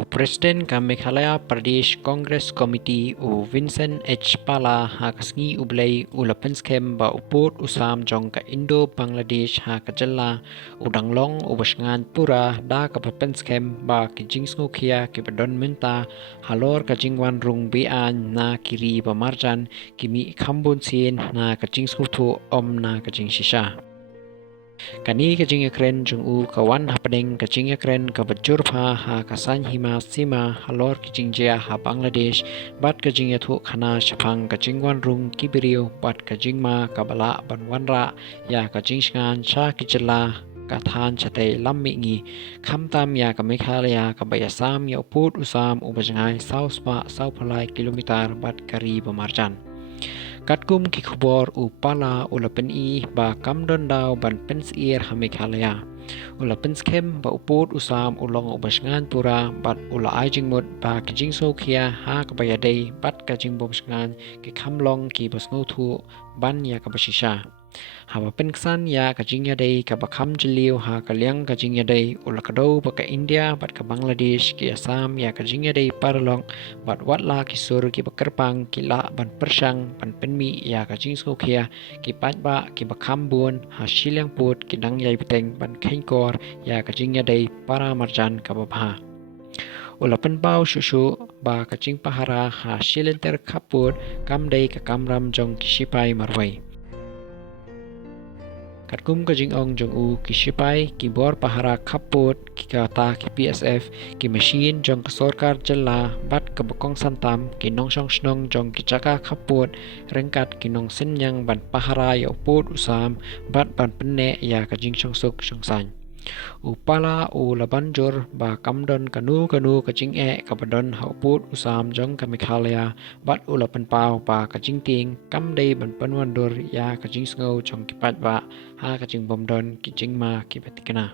Presiden ka Meghalaya Pradesh Congress Committee Vincent H. Pala ha kasngi ublay ulapenskem ba upot usam jong ka Indo Bangladesh ha kajalla udanglong ubasngan pura da kapapenskem ba kijingsngu kia kibadon menta halor kajingwan rung bean na kiri bamarjan kimi khambun sin na kajingsngu tu om na kajing shisha. Kani kajing ekren jung u kawan happening kajing ekren kabajur pha ha kasan hima sima halor kajing jia ha Bangladesh bat kajing yathu khana shapang kajing wan rung kibiriu bat kajing ma kabala banwanra ya kajing shngan sha kijala kathan chate lammi ngi khamtam ya ka Meghalaya ka bayasam ya uput usam ubajangai sauspa sauphalai kilometer bat kari bamarjan. Katkum ki khubor upala ulapen I ba kamdon daw ban pens ir ha Meghalaya. Ula pens kem ba uput usam ulong ubasngan pura bat ula ajing mut ba kijing sokia ha kabayadei bat kajing bomsngan ki kamlong ki basngu thu ban ya kabashisha. Haba penksan ya kajing yadei ka bakam jeliu ha kaliang kajing yadei ula kadau ba ka India bat ka Bangladesh ki Assam ya kajing yadei parlong bat watla ki sur ki bakerpang ki la ban persang ban penmi ya kajing sokia ki patba ki bakam bun ha shiliang put ki nang yai beteng ban kengkor ya kajing yadei para marjan ka babha. Ula penbau shushu ba kajing pahara ha shilenter kaput kamdei ka kamram jong kishipai marwai. Katkum kajing ong jong u kishipai ki bor pahara kaput ki kata ki PSF ki machine jong kasorkar jella bat kabakong santam ki nong shong shnong jong ki chaka kaput rengkat ki nong senyang ban pahara ya uput usam bat ban penne ya kajing shong suk shong san. Upala labanjur ba kamdon kanu kajing kabadon ha uput usam jong ka Meghalaya bat ulapan pau ba kajing ting kamdei ban panwandur ya kajing sngo jong kipat ba ha kajing bomdon kijing ma kibatikana.